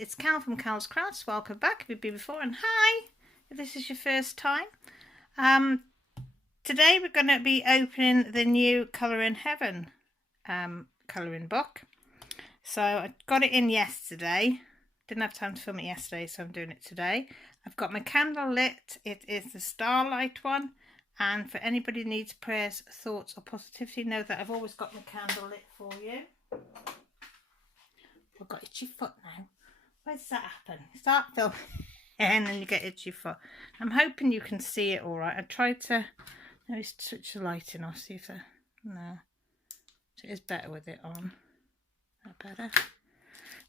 it's Cal from Cal's Crafts. Welcome back if you've been before, and hi if this is your first time. Today we're going to be opening the new Colour in Heaven colouring book. So I got it in yesterday. Didn't have time to film it yesterday, so I'm doing it today. I've got my candle lit. It is the Starlight one. And for anybody who needs prayers, thoughts or positivity, know that I've always got my candle lit for you. I've got itchy foot now. Why does that happen? Start filming and then you get itchy foot. I'm hoping you can see it all right. I tried to maybe switch the lighting off, see if the... No. It is better with it on. Is that better?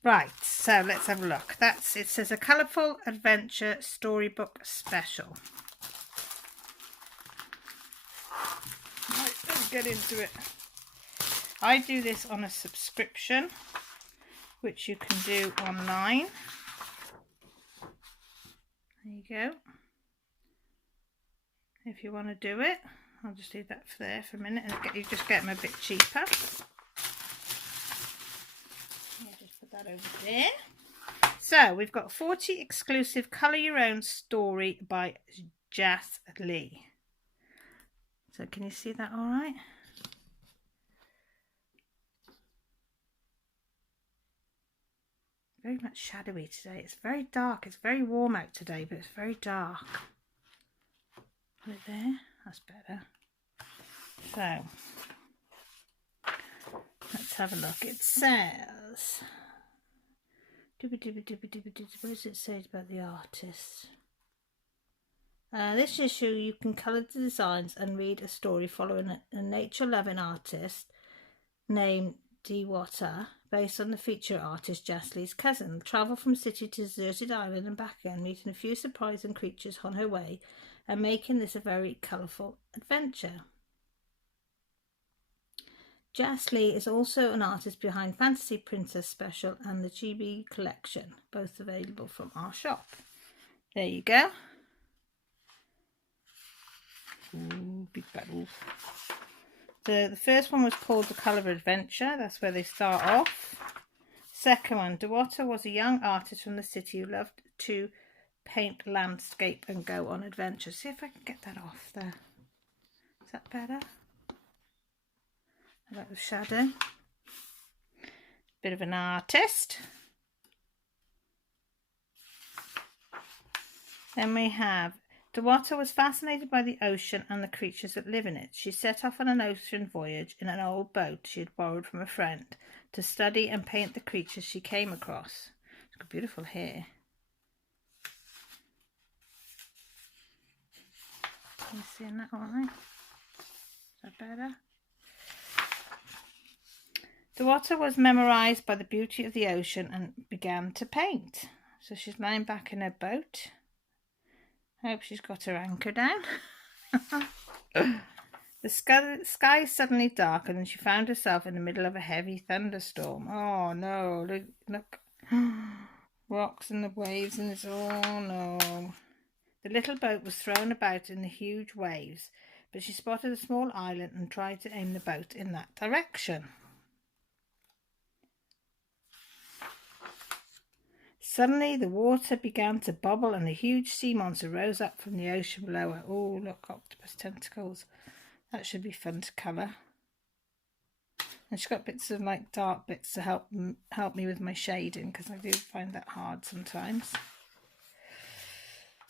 Right, so let's have a look. It says a colourful adventure storybook special. Right, let's get into it. I do this on a subscription, which you can do online. There you go. If you want to do it, I'll just leave that there for a minute and you just get them a bit cheaper. I'll just put that over there. So we've got 40 exclusive Colour Your Own Story by Jas Lee. So can you see that all right? Very much shadowy today. It's very dark. It's very warm out today, but it's very dark. Put it there. That's better. So, let's have a look. It says... What does it say about the artist? This issue you can colour the designs and read a story following a nature-loving artist named Diwata, based on the feature artist Jas Lee's cousin. Travel from city to deserted island and back again, meeting a few surprising creatures on her way and making this a very colourful adventure. Jas Lee is also an artist behind Fantasy Princess Special and the GB Collection, both available from our shop. There you go. Ooh, big battle. The first one was called The Colour of Adventure. That's where they start off. Second one, Diwata was a young artist from the city who loved to paint landscape and go on adventures. See if I can get that off there. Is that better? I like the shadow. Bit of an artist. Then we have Diwata was fascinated by the ocean and the creatures that live in it. She set off on an ocean voyage in an old boat she had borrowed from a friend to study and paint the creatures she came across. She's got beautiful hair. Are you seeing that all right? Is that better? Diwata was memorised by the beauty of the ocean and began to paint. So she's lying back in her boat. I hope she's got her anchor down. The sky suddenly darkened and she found herself in the middle of a heavy thunderstorm. Oh no, look. Rocks and the waves and it's, oh no. The little boat was thrown about in the huge waves, but she spotted a small island and tried to aim the boat in that direction. Suddenly the water began to bubble and a huge sea monster rose up from the ocean below her. Oh, look, octopus tentacles. That should be fun to colour. And she's got bits of like dark bits to help me with my shading, because I do find that hard sometimes.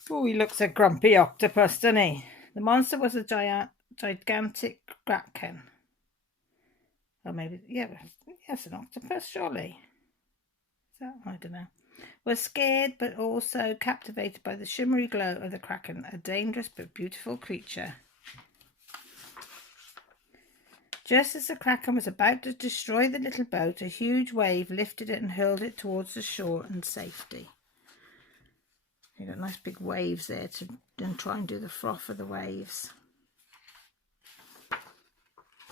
Oh, he looks a grumpy octopus, doesn't he? The monster was a gigantic kraken. Or maybe, yeah, it's an octopus, surely. Is that? I don't know. Was scared but also captivated by the shimmery glow of the kraken, a dangerous but beautiful creature. Just as the kraken was about to destroy the little boat, a huge wave lifted it and hurled it towards the shore and safety. You've got nice big waves there to try and do the froth of the waves.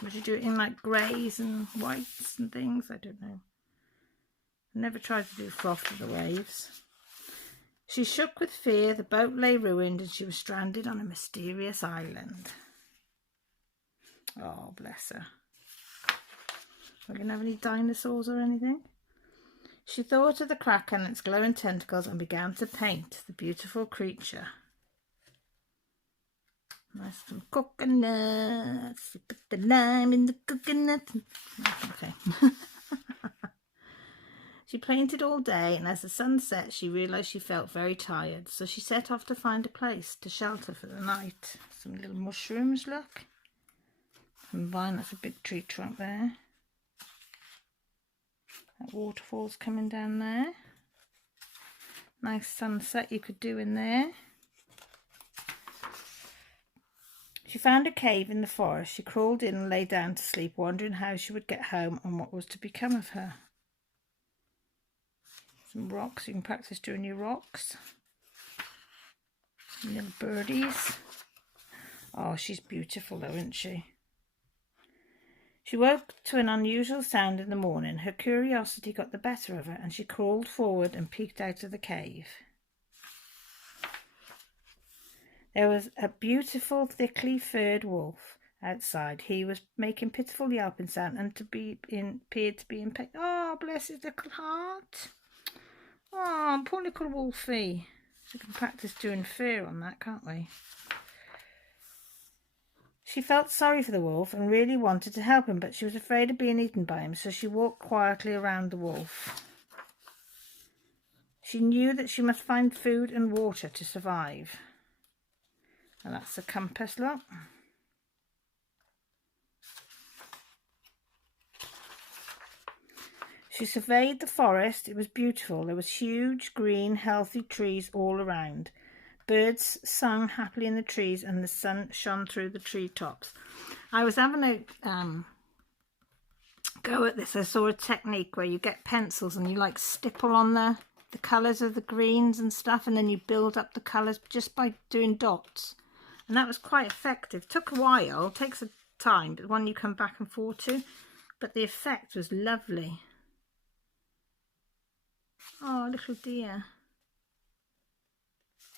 Would you do it in like greys and whites and things? I don't know. Never tried to do froth of the waves. She shook with fear, the boat lay ruined and she was stranded on a mysterious island. Oh, bless her. Are we going to have any dinosaurs or anything? She thought of the cracker and its glowing tentacles and began to paint the beautiful creature. Nice some coconuts. Put the lime in the coconut. Okay. She painted all day, and as the sun set, she realised she felt very tired. So she set off to find a place to shelter for the night. Some little mushrooms, look. Some vine, that's a big tree trunk there. That waterfall's coming down there. Nice sunset you could do in there. She found a cave in the forest. She crawled in and lay down to sleep, wondering how she would get home and what was to become of her. Some rocks, you can practice doing your rocks. Some little birdies. Oh, she's beautiful though, isn't she? She woke to an unusual sound in the morning. Her curiosity got the better of her and she crawled forward and peeked out of the cave. There was a beautiful, thickly furred wolf outside. He was making pitiful yelping sound and appeared to be in pain. Oh, bless his little heart. Oh, poor little wolfie. So we can practice doing fur on that, can't we? She felt sorry for the wolf and really wanted to help him, but she was afraid of being eaten by him, so she walked quietly around the wolf. She knew that she must find food and water to survive. And that's the compass, look. She surveyed the forest. It was beautiful. There was huge, green, healthy trees all around. Birds sung happily in the trees and the sun shone through the treetops. I was having a go at this. I saw a technique where you get pencils and you like stipple on the colours of the greens and stuff, and then you build up the colours just by doing dots. And that was quite effective. Took a while, takes a time, but one you come back and forth to. But the effect was lovely. Oh, little dear.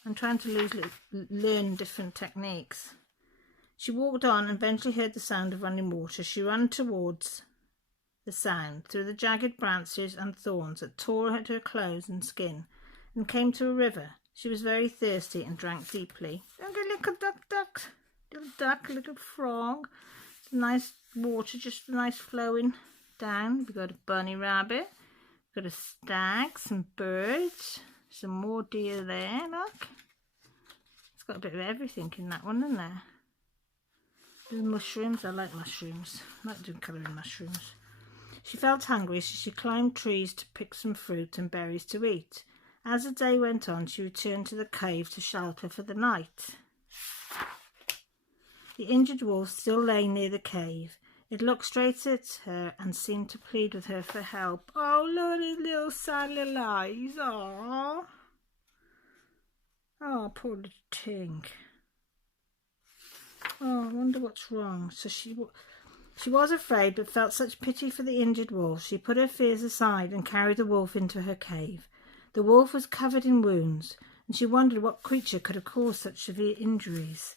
I'm trying to learn different techniques. She walked on and eventually heard the sound of running water. She ran towards the sound, through the jagged branches and thorns that tore at her clothes and skin, and came to a river. She was very thirsty and drank deeply. Little duck, little frog. Nice water, just nice flowing down. We've got a bunny rabbit. Got a stag, some birds, some more deer there, look. It's got a bit of everything in that one, isn't there? The mushrooms, I like mushrooms. I like doing colouring mushrooms. She felt hungry, so she climbed trees to pick some fruit and berries to eat. As the day went on, she returned to the cave to shelter for the night. The injured wolf still lay near the cave. It looked straight at her and seemed to plead with her for help. Oh, look at his little sad little eyes. Aww. Oh, poor little thing. Oh, I wonder what's wrong. So she was afraid, but felt such pity for the injured wolf. She put her fears aside and carried the wolf into her cave. The wolf was covered in wounds, and she wondered what creature could have caused such severe injuries.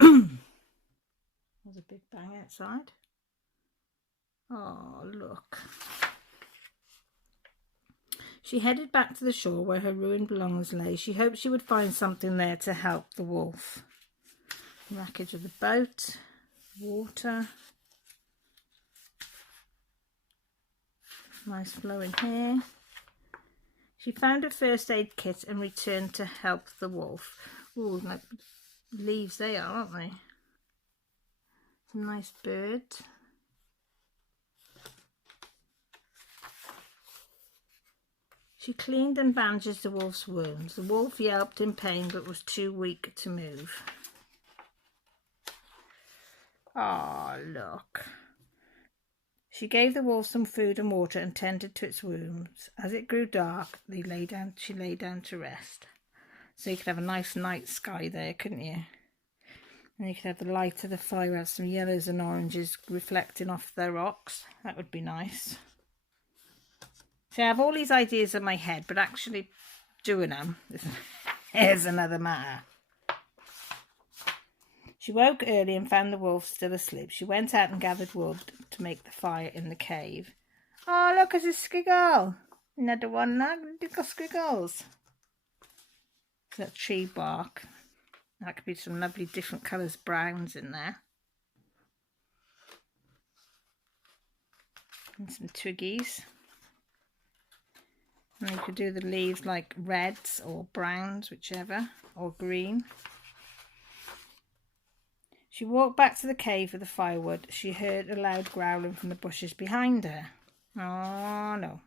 There's a big bang outside. Oh, look. She headed back to the shore where her ruined belongings lay. She hoped she would find something there to help the wolf. The wreckage of the boat, water, nice flowing hair. She found a first aid kit and returned to help the wolf. Ooh, like leaves they are, aren't they? Some nice birds. She cleaned and bandaged the wolf's wounds. The wolf yelped in pain but was too weak to move. Ah, look. She gave the wolf some food and water and tended to its wounds. As it grew dark, she lay down to rest. So you could have a nice night sky there, couldn't you? And you could have the light of the fire, have some yellows and oranges reflecting off the rocks. That would be nice. So I have all these ideas in my head, but actually doing them is another matter. She woke early and found the wolf still asleep. She went out and gathered wood to make the fire in the cave. Oh, look, it's a skiggle. Another one, little squiggles. That tree bark. That could be some lovely different colours, browns in there. And some twiggies. And you could do the leaves like reds or browns, whichever, or green. She walked back to the cave with the firewood. She heard a loud growling from the bushes behind her. Oh no.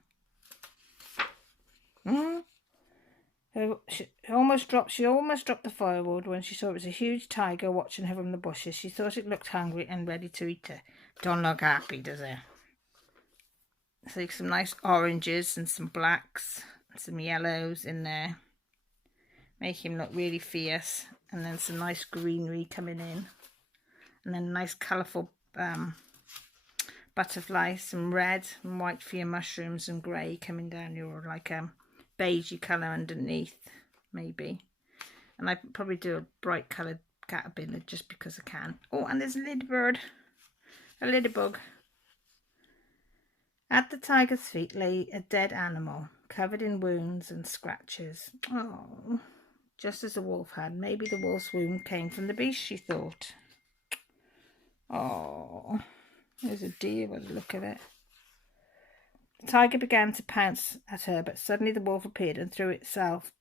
She almost dropped the firewood when she saw it was a huge tiger watching her from the bushes. She thought it looked hungry and ready to eat her. Don't look happy, does it? So some nice oranges and some blacks and some yellows in there. Make him look really fierce. And then some nice greenery coming in. And then nice colourful butterflies, some red and white for your mushrooms and grey coming down your like beigey colour underneath, maybe. And I probably do a bright coloured caterpillar just because I can. Oh, and there's a ladybird, a ladybug. At the tiger's feet lay a dead animal, covered in wounds and scratches. Oh, just as the wolf had. Maybe the wolf's wound came from the beast, she thought. Oh, there's a deer by the look of it. The tiger began to pounce at her, but suddenly the wolf appeared and threw itself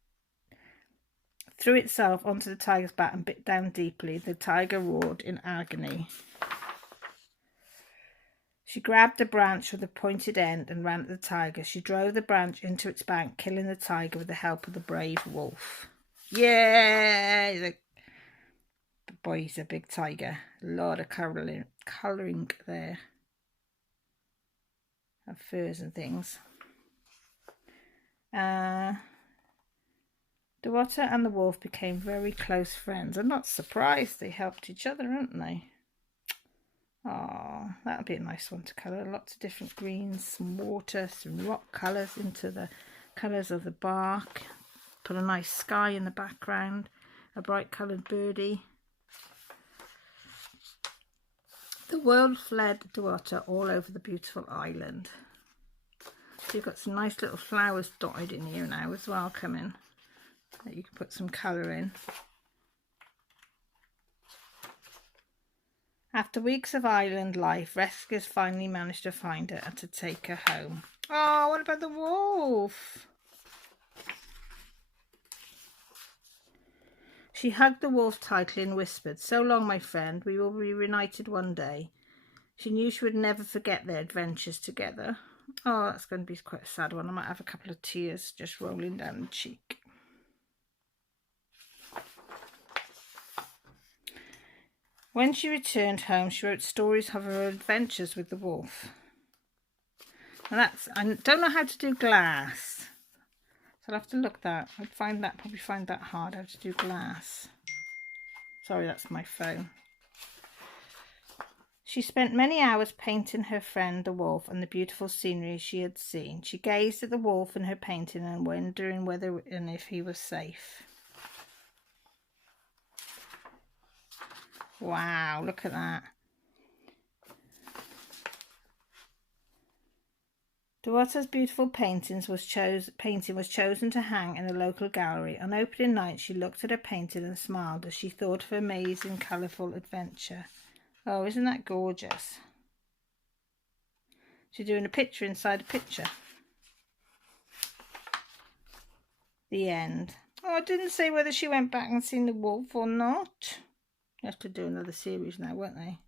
onto the tiger's back and bit down deeply. The tiger roared in agony. She grabbed a branch with a pointed end and ran at the tiger. She drove the branch into its back, killing the tiger with the help of the brave wolf. Yeah! Boy, he's a big tiger. A lot of colouring there. Of furs and things. The otter and the wolf became very close friends. I'm not surprised, they helped each other, aren't they? Oh, that would be a nice one to colour. Lots of different greens, some water, some rock colours into the colours of the bark. Put a nice sky in the background. A bright coloured birdie. The world fled the otter all over the beautiful island. So you've got some nice little flowers dotted in here now as well coming. That you can put some colour in. After weeks of island life, rescuers finally managed to find her and to take her home. Oh, what about the wolf? She hugged the wolf tightly and whispered, "So long, my friend, we will be reunited one day." She knew she would never forget their adventures together. Oh, that's going to be quite a sad one. I might have a couple of tears just rolling down the cheek. When she returned home, she wrote stories of her adventures with the wolf. And I don't know how to do glass. So I'll have to look that. I'd probably find that hard, how to do glass. Sorry, that's my phone. She spent many hours painting her friend the wolf and the beautiful scenery she had seen. She gazed at the wolf in her painting and wondering whether and if he was safe. Wow, look at that. Duarte's beautiful painting was chosen to hang in a local gallery. On opening night, she looked at her painting and smiled as she thought of her amazing, colourful adventure. Oh, isn't that gorgeous? She's doing a picture inside a picture. The end. Oh, I didn't say whether she went back and seen the wolf or not. You have to do another series now, won't they?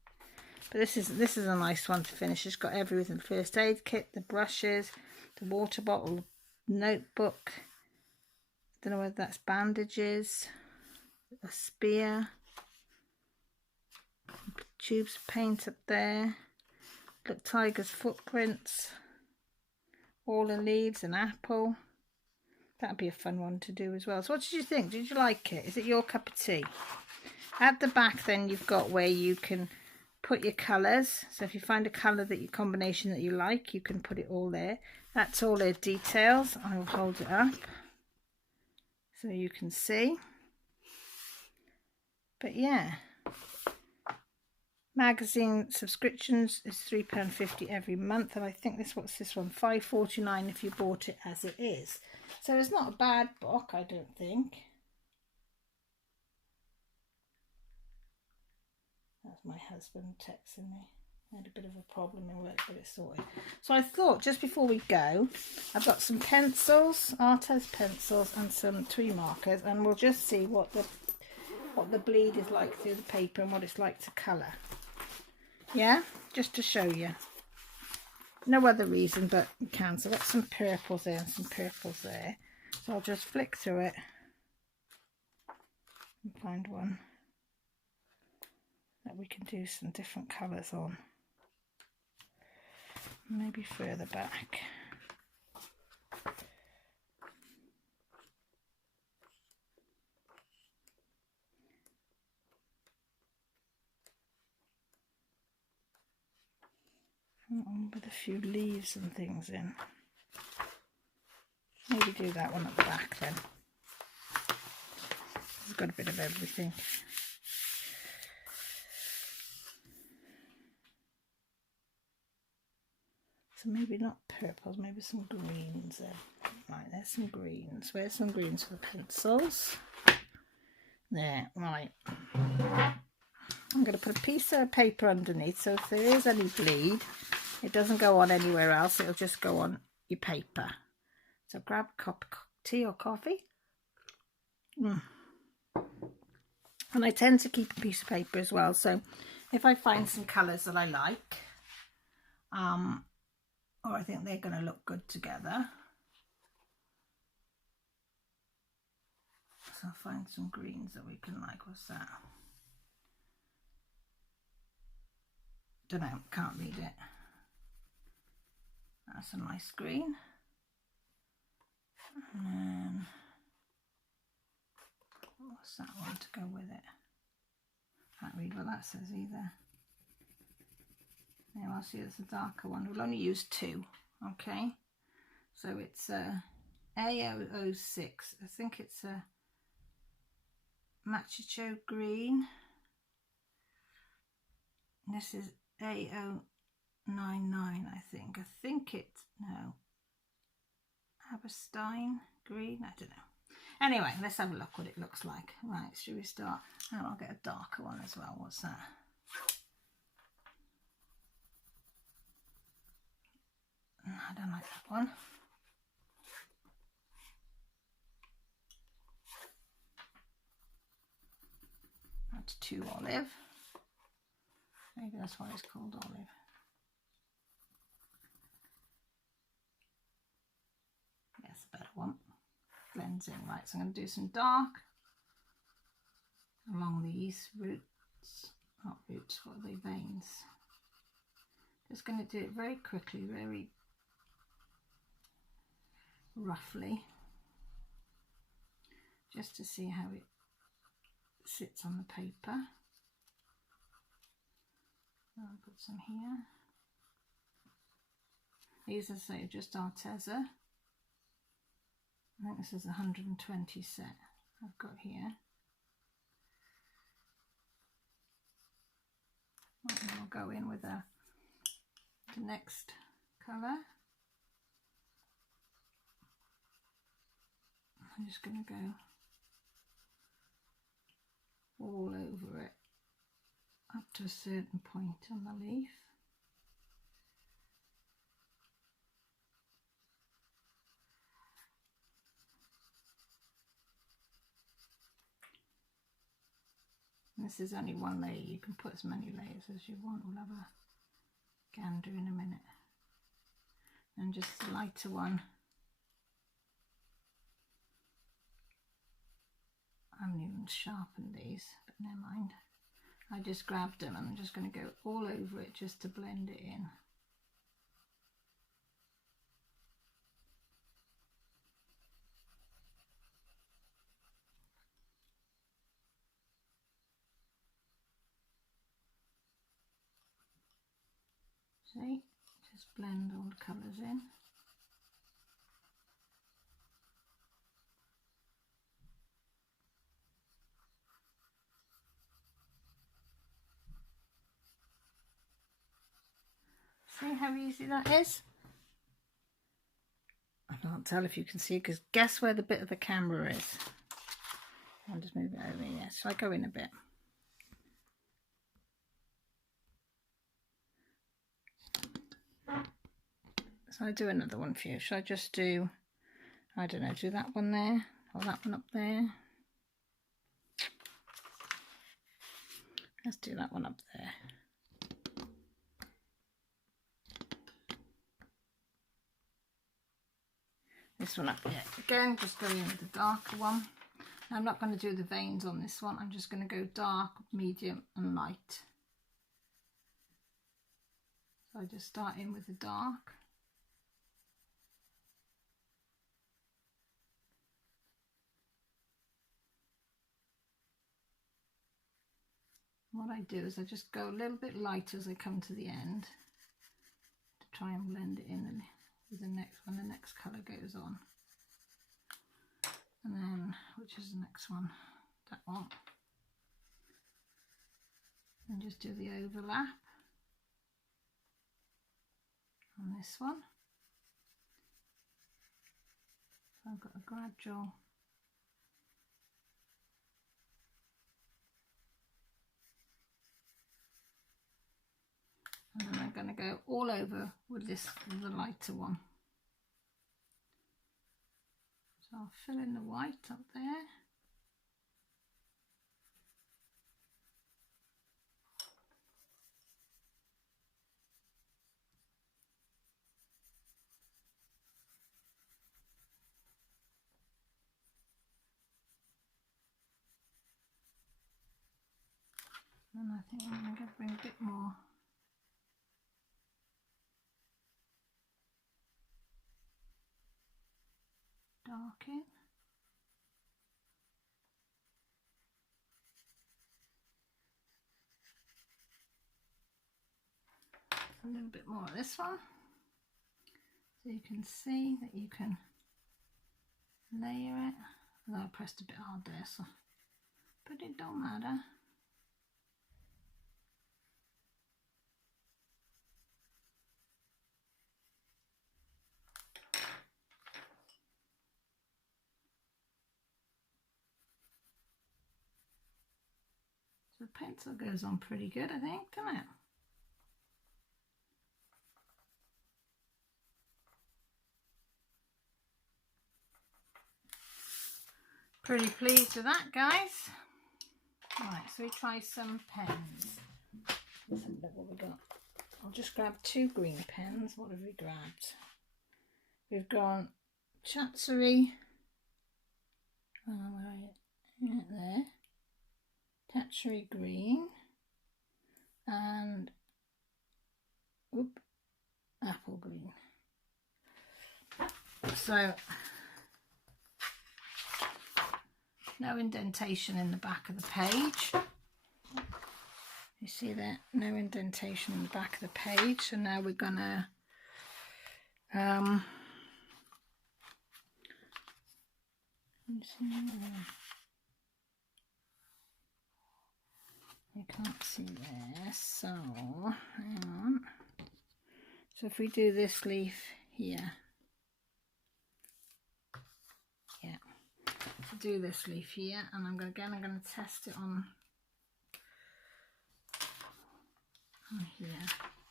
But this is a nice one to finish. It's got everything: first aid kit, the brushes, the water bottle, notebook. Don't know whether that's bandages, a spear, tubes of paint up there. Look, tiger's footprints, all the leaves, an apple. That'd be a fun one to do as well. So what did you think? Did you like it? Is it your cup of tea? At the back then you've got where you can put your colours. So if you find a colour combination that you like, you can put it all there. That's all their details. I will hold it up so you can see. But yeah, Magazine subscriptions is £3.50 every month, and I think what's this one, £5.49 if you bought it as it is. So it's not a bad book, I don't think. That's my husband texting me. I had a bit of a problem in work, but it's sorted. So I thought just before we go, I've got some pencils, Artes pencils, and some tree markers, and we'll just see what the bleed is like through the paper and what it's like to colour. Yeah, just to show you. No other reason, but you can. So I've got some purples there and some purples there. So I'll just flick through it and find one that we can do some different colours on. Maybe further back. With a few leaves and things in. Maybe do that one at the back then. It's got a bit of everything. So maybe not purples, maybe some greens there. Right, there's some greens. Where's some greens for the pencils? There, right. I'm going to put a piece of paper underneath, so if there is any bleed, it doesn't go on anywhere else, it'll just go on your paper. So grab a cup of tea or coffee. And I tend to keep a piece of paper as well, so if I find some colours that I like, or I think they're going to look good together, so I'll find some greens that we can like. What's that? Don't know, can't read it. That's a nice green. And then, what's that one to go with it? Can't read what that says either. Yeah, I'll see it's a darker one. We'll only use two, okay? So it's A006. I think it's a Machicho green. This is A099, I think. I think it's, no, Aberstein green, I don't know. Anyway, let's have a look what it looks like. Right, should we start? Oh, I'll get a darker one as well. What's that? I don't like that one. That's 2 olive. Maybe that's why it's called olive. Yes, a better one. Blends in. Right, so I'm going to do some dark along these roots. Not roots, what are they? Veins. Just going to do it very quickly, very roughly, just to see how it sits on the paper. I'll put some here. These, as I say, are just Arteza. I think this is 120 set I've got here. And I'll go in with the next colour. I'm just going to go all over it up to a certain point on the leaf. This is only one layer, you can put as many layers as you want. We'll have a gander in a minute. And just a lighter one. I haven't even sharpened these, but never mind. I just grabbed them and I'm just going to go all over it just to blend it in. See, just blend all the colours in. See how easy that is? I can't tell if you can see, because guess where the bit of the camera is? I'll just move it over. Yeah, shall I go in a bit? So I do another one for you. Shall I just do, I don't know, do that one there or that one up there? Let's do that one up there. This one up here. Again, just going in with the darker one. I'm not going to do the veins on this one. I'm just going to go dark, medium and light. So I just start in with the dark. What I do is I just go a little bit lighter as I come to the end to try and blend it in with the next one. The next colour goes on. And then, which is the next one? That one. And just do the overlap on this one. So I've got a gradual and then I'm going to go all over with this, with the lighter one. So I'll fill in the white up there. And I think I'm going to bring a bit more dark in. A little bit more of this one, so you can see that you can layer it. Although I pressed a bit hard there, so but it don't matter. So the pencil goes on pretty good, I think, doesn't it? Pretty pleased with that, guys. Right, so we try some pens. Let's have a look what we got. I'll just grab 2 green pens. What have we grabbed? We've got Chatsery. Where are you? Yeah, there. Chatsery green and apple green. So no indentation in the back of the page. You see that? No indentation in the back of the page. So now we're gonna you can't see there, so hang on. So if we do this leaf here, yeah, so do this leaf here, and I'm going to test it on here.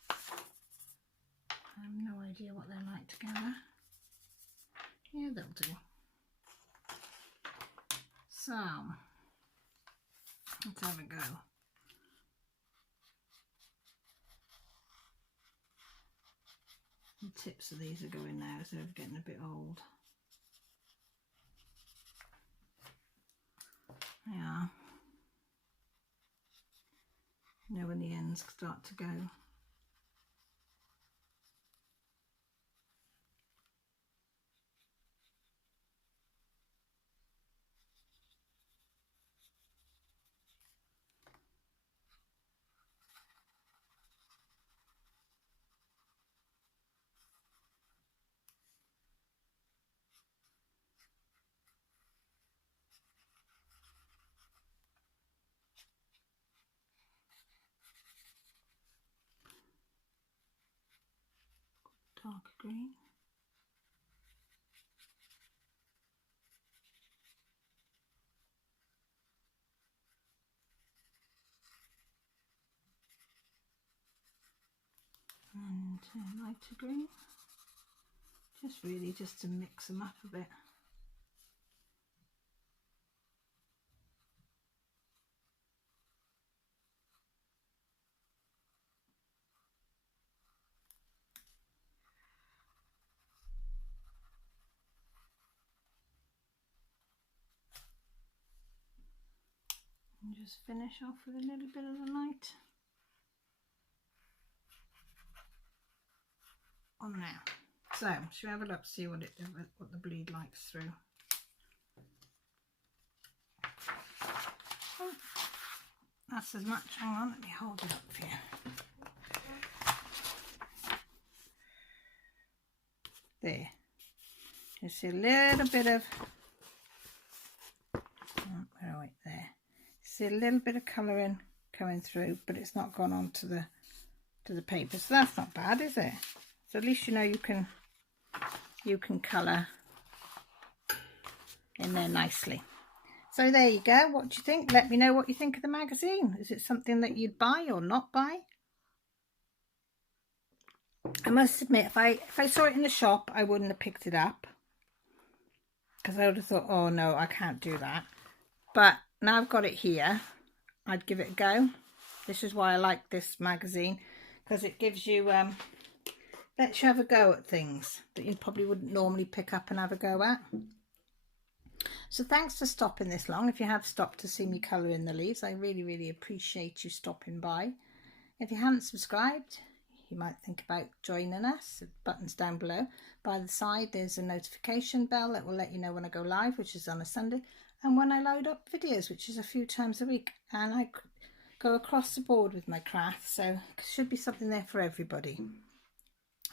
I have no idea what they're like together. Yeah, they'll do. So let's have a go. The tips of these are going now, so they're getting a bit old. Yeah. You know when the ends start to go. darker green. And lighter green. Just really just to mix them up a bit. And just finish off with a little bit of the light on now. So, should we have a look, see what the bleed likes through? Oh, that's as much. Hang on, let me hold it up for you. There. You see a little bit of, where are we? There. See a little bit of colouring coming through, but it's not gone on to the paper, so that's not bad, is it? So at least you know you can colour in there nicely. So there you go. What do you think? Let me know what you think of the magazine. Is it something that you'd buy or not buy? I must admit, if I saw it in the shop, I wouldn't have picked it up, because I would have thought, oh no, I can't do that. But now I've got it here, I'd give it a go. This is why I like this magazine, because it gives you lets you have a go at things that you probably wouldn't normally pick up and have a go at. So thanks for stopping this long. If you have stopped to see me colour in the leaves, I really appreciate you stopping by. If you haven't subscribed, you might think about joining us. The button's down below. By the side there's a notification bell that will let you know when I go live, which is on a Sunday, and when I load up videos, which is a few times a week. And I go across the board with my craft, so it should be something there for everybody.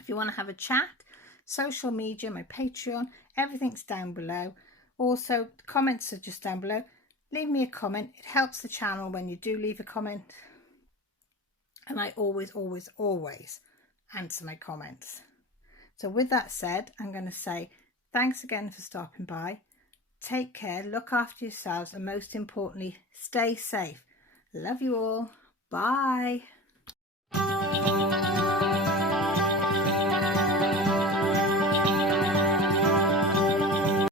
If you want to have a chat, social media, my Patreon, everything's down below. Also, the comments are just down below. Leave me a comment. It helps the channel when you do leave a comment. And I always answer my comments. So with that said, I'm going to say thanks again for stopping by. Take care, look after yourselves, and most importantly, stay safe. Love you all. Bye.